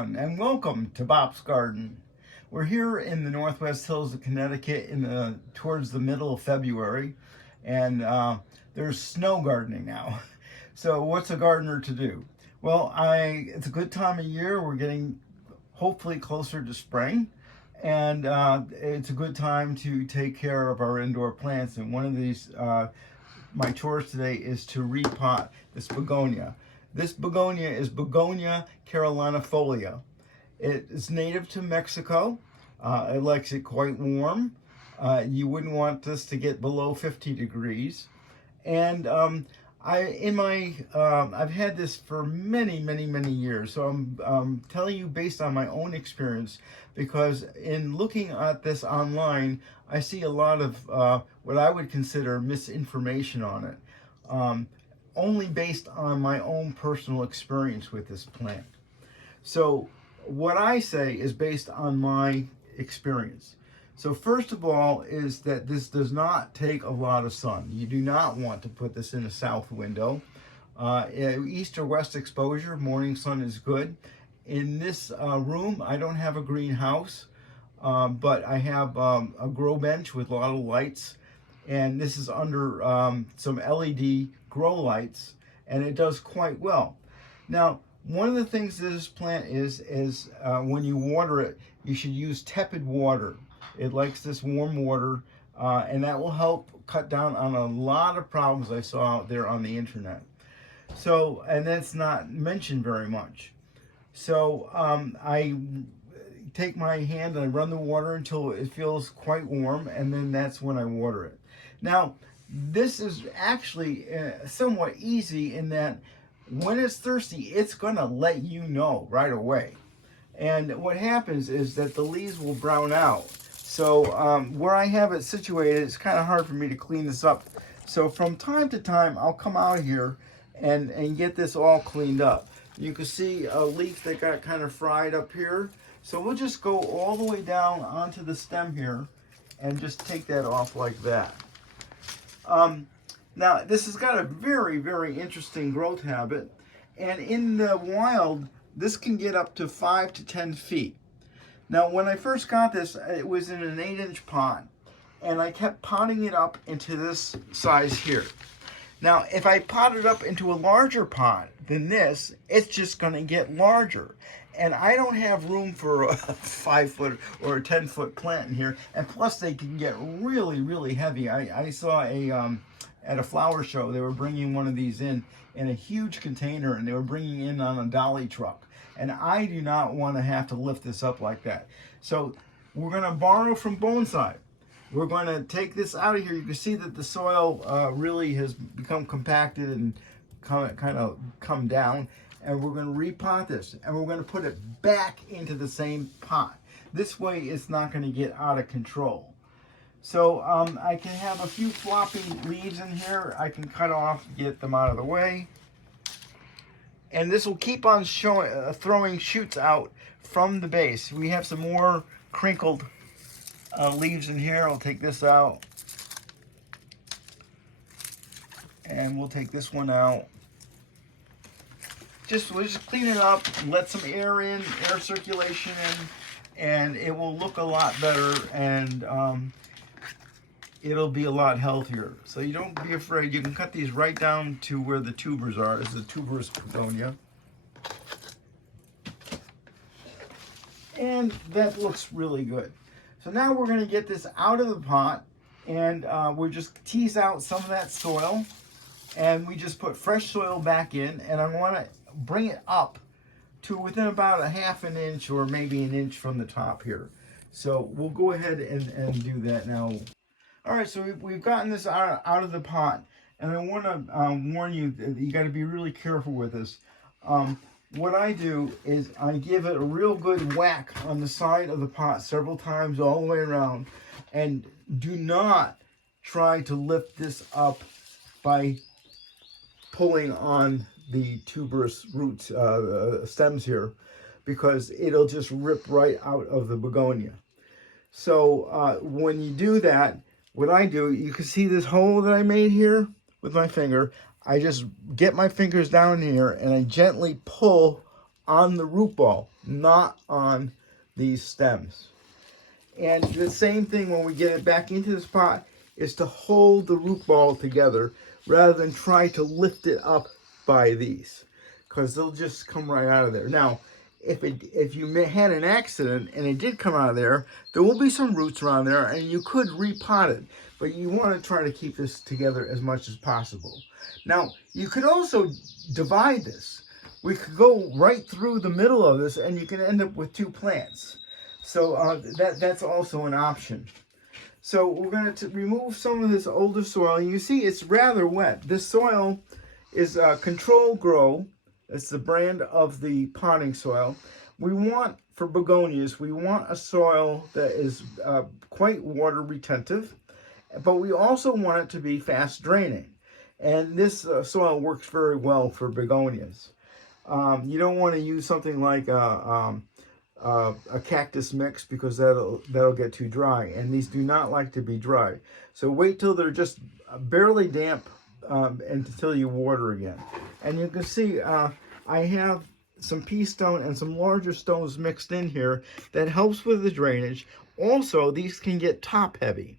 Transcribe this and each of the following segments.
everyone, and welcome to Bob's Garden. We're here in the Northwest Hills of Connecticut towards the middle of February, and there's snow gardening now. So what's a gardener to do? Well, it's a good time of year. We're getting hopefully closer to spring, and it's a good time to take care of our indoor plants. And one of these, my chores today is to repot this begonia. This begonia is Begonia carolinefolia. It is native to Mexico. It likes it quite warm. You wouldn't want this to get below 50 degrees. And I've had this for many years. So I'm telling you based on my own experience, because in looking at this online, I see a lot of what I would consider misinformation on it. Only based on my own personal experience with this plant. So what I say is based on my experience. So first of all is that this does not take a lot of sun. You do not want to put this in a south window. East or west exposure, morning sun is good. In this room, I don't have a greenhouse, but I have a grow bench with a lot of lights. And this is under some LED grow lights, and it does quite well. Now, one of the things that this plant is when you water it, you should use tepid water. It likes this warm water, and that will help cut down on a lot of problems I saw out there on the internet. So, and that's not mentioned very much. So I take my hand and I run the water until it feels quite warm, and then that's when I water it. Now, this is actually somewhat easy in that when it's thirsty, it's going to let you know right away. And what happens is that the leaves will brown out. So where I have it situated, it's kind of hard for me to clean this up. So from time to time, I'll come out here and get this all cleaned up. You can see a leaf that got kind of fried up here. So we'll just go all the way down onto the stem here and just take that off like that. Now, this has got a very interesting growth habit, and in the wild, this can get up to 5 to 10 feet. Now, when I first got this, it was in an 8-inch pot, and I kept potting it up into this size here. Now, if I pot it up into a larger pot than this, it's just going to get larger. And I don't have room for a 5-foot or a 10-foot plant in here. And plus, they can get really heavy. I saw at a flower show, they were bringing one of these in a huge container, and they were bringing in on a dolly truck. And I do not want to have to lift this up like that. So we're going to borrow from Bonsai. We're going to take this out of here. You can see that the soil really has become compacted and kind of come down. And we're going to repot this, and we're going to put it back into the same pot. This way it's not going to get out of control. So I can have a few floppy leaves in here. I can cut off, get them out of the way. And this will keep on throwing shoots out from the base. We have some more crinkled leaves in here. I'll take this out. And we'll take this one out. We'll just clean it up, let some air in, air circulation in, and it will look a lot better, and it'll be a lot healthier. So you don't be afraid. You can cut these right down to where the tubers are. This is a tuberous begonia. And that looks really good. So now we're going to get this out of the pot, and we'll just tease out some of that soil, and we just put fresh soil back in, and I want to bring it up to within about a ½ an inch or maybe an inch from the top here. So we'll go ahead and do that now. All right, so we've gotten this out of the pot, and I want to warn you that you got to be really careful with this. What I do is I give it a real good whack on the side of the pot several times all the way around, and do not try to lift this up by pulling on the tuberous roots, stems here, because it'll just rip right out of the begonia. So when you do that, what I do, you can see this hole that I made here with my finger. I just get my fingers down here and I gently pull on the root ball, not on these stems. And the same thing when we get it back into this pot is to hold the root ball together rather than try to lift it up by these, because they'll just come right out of there. Now, if you had an accident and it did come out of there, there will be some roots around there and you could repot it, but you want to try to keep this together as much as possible. Now, you could also divide this. We could go right through the middle of this and you can end up with 2 plants. So that's also an option. So we're going to remove some of this older soil. You see it's rather wet. This soil is Control Grow. It's the brand of the potting soil. We want, for begonias, we want a soil that is quite water retentive, but we also want it to be fast draining. And this soil works very well for begonias. You don't want to use something like a cactus mix, because that'll get too dry, and these do not like to be dry. So wait till they're just barely damp until you water again. And you can see I have some pea stone and some larger stones mixed in here that helps with the drainage. Also, these can get top heavy.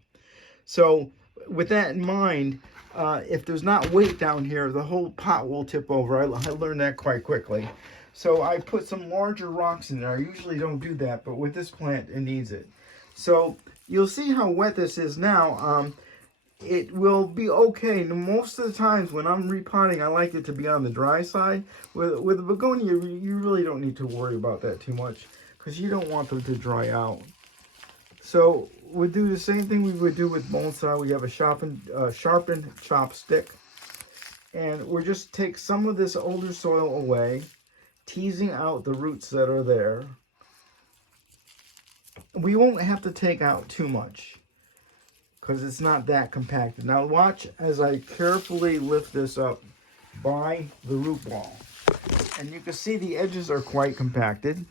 So with that in mind, if there's not weight down here, the whole pot will tip over. I learned that quite quickly. So I put some larger rocks in there. I usually don't do that, but with this plant, it needs it. So you'll see how wet this is now. It will be okay. Most of the times when I'm repotting, I like it to be on the dry side. With a begonia, you really don't need to worry about that too much, because you don't want them to dry out. So we'll do the same thing we would do with bonsai. We have a sharpened chopstick, and we'll just take some of this older soil away, teasing out the roots that are there. We won't have to take out too much, because it's not that compacted. Now watch as I carefully lift this up by the root ball. And you can see the edges are quite compacted.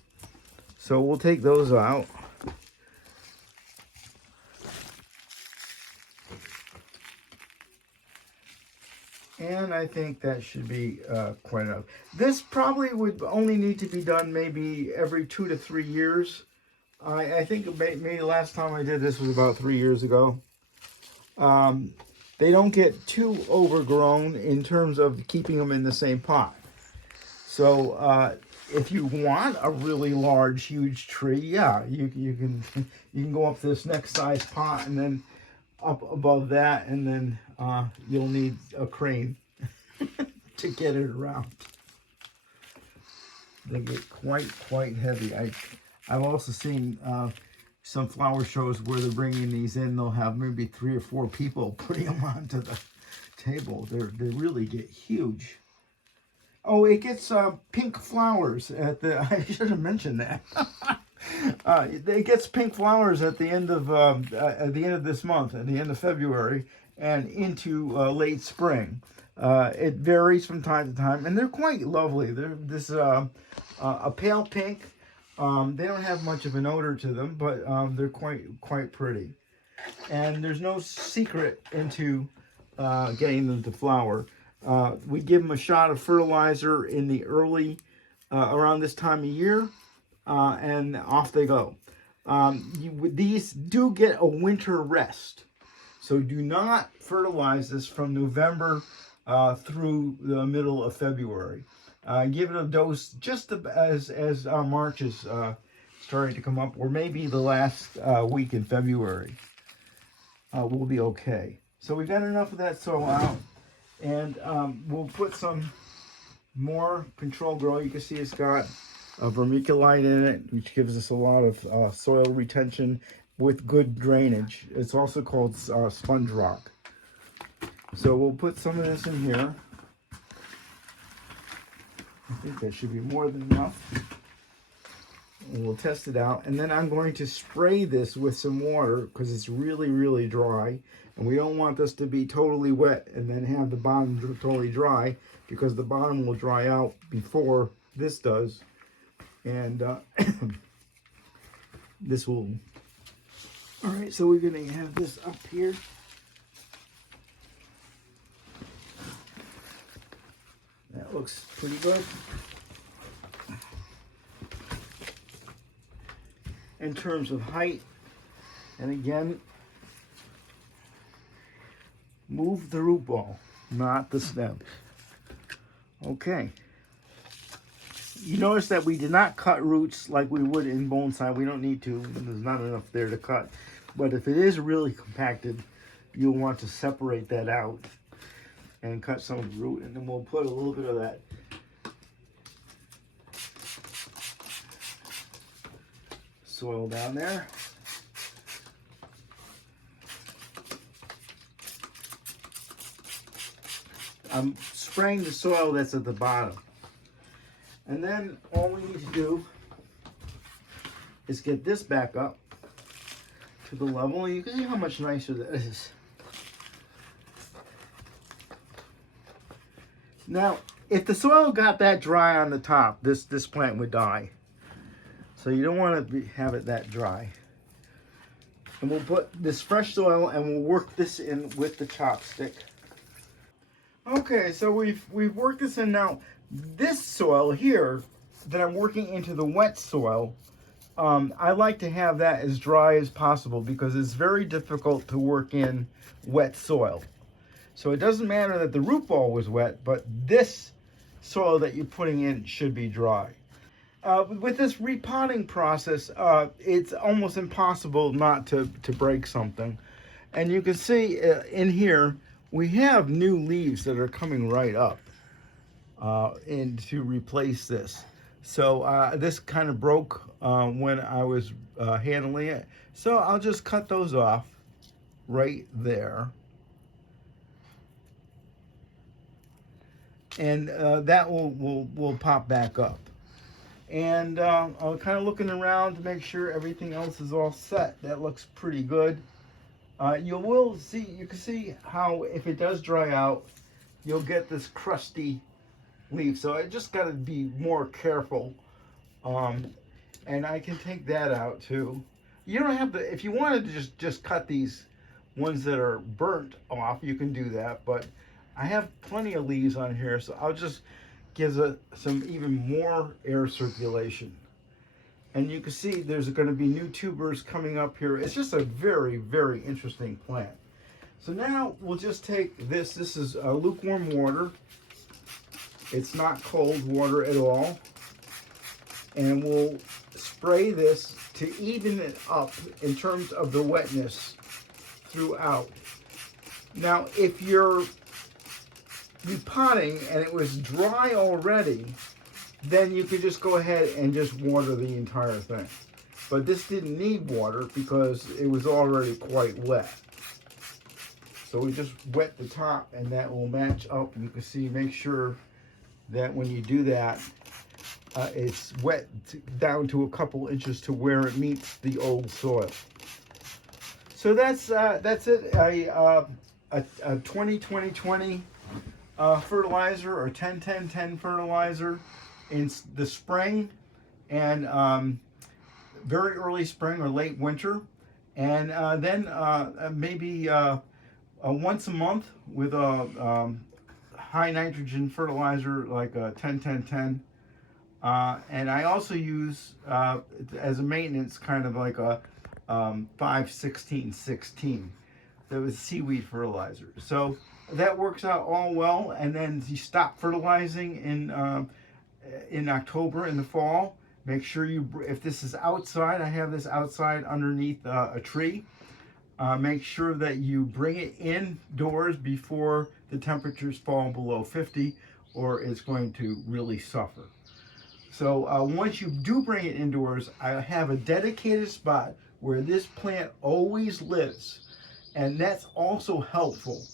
So we'll take those out. And I think that should be quite enough. This probably would only need to be done maybe every 2 to 3 years. I think maybe last time I did this was about 3 years ago. They don't get too overgrown in terms of keeping them in the same pot. So if you want a really large, huge tree, yeah, you can go up to this next size pot and then up above that, and then you'll need a crane to get it around. They get quite heavy. I've also seen some flower shows where they're bringing these in. They'll have maybe 3 or 4 people putting them onto the table. They really get huge. Oh, it gets pink flowers at the. I should have mentioned that. It gets pink flowers at the end of this month, at the end of February, and into late spring. It varies from time to time, and they're quite lovely. They're this a pale pink. They don't have much of an odor to them, but they're quite pretty. And there's no secret into getting them to flower. We give them a shot of fertilizer in the early, around this time of year, and off they go. These do get a winter rest, so do not fertilize this from November through the middle of February. Give it a dose just as March is starting to come up, or maybe the last week in February. We'll be okay. So we've got enough of that soil out, and we'll put some more Control Grow. You can see it's got vermiculite in it, which gives us a lot of soil retention with good drainage. It's also called sponge rock. So we'll put some of this in here. I think that should be more than enough. And we'll test it out. And then I'm going to spray this with some water, because it's really dry. And we don't want this to be totally wet and then have the bottom totally dry, because the bottom will dry out before this does. And this will... All right, so we're going to have this up here. That looks pretty good. in terms of height. And again, move the root ball, not the stem. Okay. You notice that we did not cut roots like we would in bonsai. We don't need to. There's not enough there to cut. But if it is really compacted, you'll want to separate that out and cut some of the root. And then we'll put a little bit of that soil down there. I'm spraying the soil that's at the bottom. And then all we need to do is get this back up to the level. And you can see how much nicer that is. Now, if the soil got that dry on the top, this plant would die. So you don't want to have it that dry. And we'll put this fresh soil and we'll work this in with the chopstick. Okay, so we've worked this in now. This soil here that I'm working into the wet soil, I like to have that as dry as possible because it's very difficult to work in wet soil. So it doesn't matter that the root ball was wet, but this soil that you're putting in should be dry. With this repotting process, it's almost impossible not to break something. And you can see in here, we have new leaves that are coming right up to replace this. So this kind of broke when I was handling it. So I'll just cut those off right there. And that will pop back up. And I'm kind of looking around to make sure everything else is all set. That looks pretty good. You can see how if it does dry out, you'll get this crusty leaf. So I just got to be more careful. And I can take that out too. You don't have to, if you wanted to just cut these ones that are burnt off, you can do that. But I have plenty of leaves on here, so I'll just give some even more air circulation. And you can see there's going to be new tubers coming up here. It's just a very, very interesting plant. So now we'll just take this. This is lukewarm water. It's not cold water at all. And we'll spray this to even it up in terms of the wetness throughout. Now, if you're repotting and it was dry already, then you could just go ahead and just water the entire thing. But this didn't need water because it was already quite wet. So we just wet the top and that will match up. You can see, make sure that when you do that, it's wet down to a couple inches to where it meets the old soil. So that's it. A 20-20-20 fertilizer or 10-10-10 fertilizer in the spring and very early spring or late winter, and then maybe once a month with a high nitrogen fertilizer like a 10-10-10. And I also use as a maintenance kind of like a 5-16-16. That was seaweed fertilizer. So that works out all well. And then you stop fertilizing in October in the fall. Make sure if this is outside, I have this outside underneath a tree. Make sure that you bring it indoors before the temperatures fall below 50 or it's going to really suffer. So once you do bring it indoors, I have a dedicated spot where this plant always lives. And that's also helpful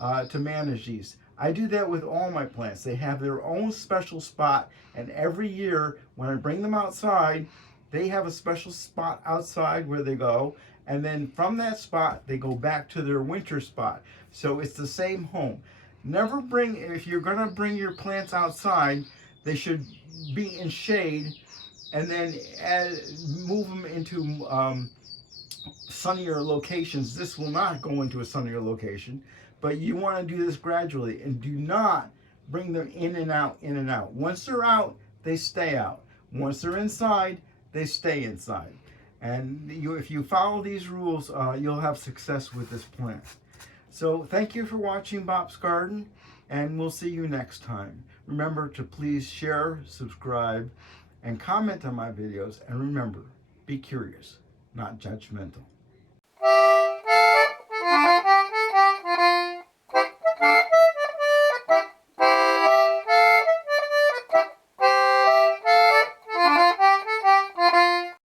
to manage these. I do that with all my plants. They have their own special spot, and every year when I bring them outside, they have a special spot outside where they go, and then from that spot, they go back to their winter spot. So it's the same home. Never bring, if you're gonna bring your plants outside, they should be in shade, and then move them into sunnier locations. This will not go into a sunnier location, but you want to do this gradually and do not bring them in and out, in and out. Once they're out, they stay out. Once they're inside, they stay inside. And if you follow these rules, you'll have success with this plant. So thank you for watching Bob's Garden, and we'll see you next time. Remember to please share, subscribe, and comment on my videos. And remember, be curious, not judgmental.